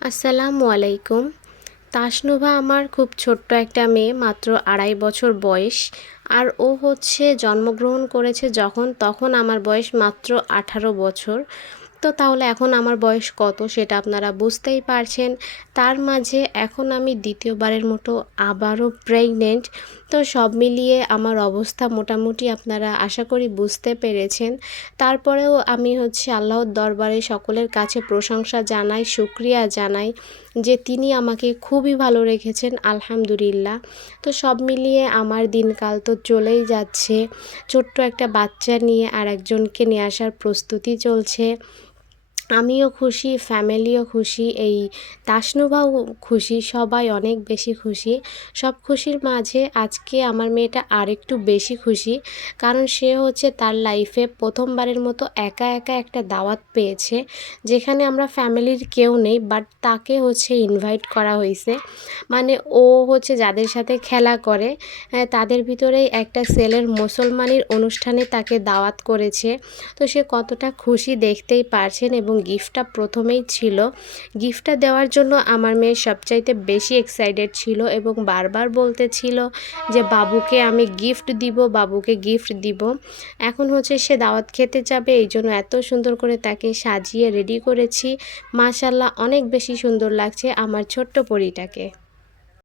আসসালামু আলাইকুম। তাসনুভা আমার খুব ছোট্ট একটা মেয়ে, মাত্র ২.৫ বছর বয়স। আর ও হচ্ছে জন্মগ্রহণ করেছে তখন আমার বয়স মাত্র ১৮ বছর। তো তাহলে এখন আমার বয়স কত সেটা আপনারা বুঝতেই পারছেন। তার মাঝে এখন আমি দ্বিতীয়বারের মতো আবারও প্রেগনেন্ট। তো সব মিলিয়ে আমার অবস্থা মোটামুটি আপনারা আশা করি বুঝতে পেরেছেন। তারপরেও আমি হচ্ছে আল্লাহর দরবারে সকলের কাছে প্রশংসা জানাই, শুকরিয়া জানাই যে তিনি আমাকে খুবই ভালো রেখেছেন, আলহামদুলিল্লাহ। তো সব মিলিয়ে আমার দিনকাল তো চলেই যাচ্ছে। ছোট্ট একটা বাচ্চা নিয়ে আরেকজনকে নিয়ে আসার প্রস্তুতি চলছে। আমিও খুশি, ফ্যামিলিও খুশি, এই তাসনুভাও খুশি, সবাই অনেক বেশি খুশি। সব খুশির মাঝে আজকে আমার মেয়েটা আরেকটু বেশি খুশি, কারণ সে হচ্ছে তার লাইফে প্রথমবারের মতো একা একা একটা দাওয়াত পেয়েছে, যেখানে আমরা ফ্যামিলির কেউ নেই, বাট তাকে হচ্ছে ইনভাইট করা হয়েছে। মানে ও হচ্ছে যাদের সাথে খেলা করে তাদের ভিতরেই একটা ছেলের মুসলমানির অনুষ্ঠানে তাকে দাওয়াত করেছে। তো সে কতটা খুশি দেখতেই পারছেন, এবং গিফটটা প্রথমেই ছিল। গিফটটা দেওয়ার জন্য আমার মেয়ে সবচাইতে বেশি এক্সাইটেড ছিল এবং বারবার বলতেছিল যে বাবুকে আমি গিফট দিব, বাবুকে গিফট দিব। এখন হচ্ছে সে দাওয়াত খেতে যাবে, এই জন্য এত সুন্দর করে তাকে সাজিয়ে রেডি করেছি। মাশাআল্লাহ, অনেক বেশি সুন্দর লাগছে আমার ছোট্ট পরীটাকে।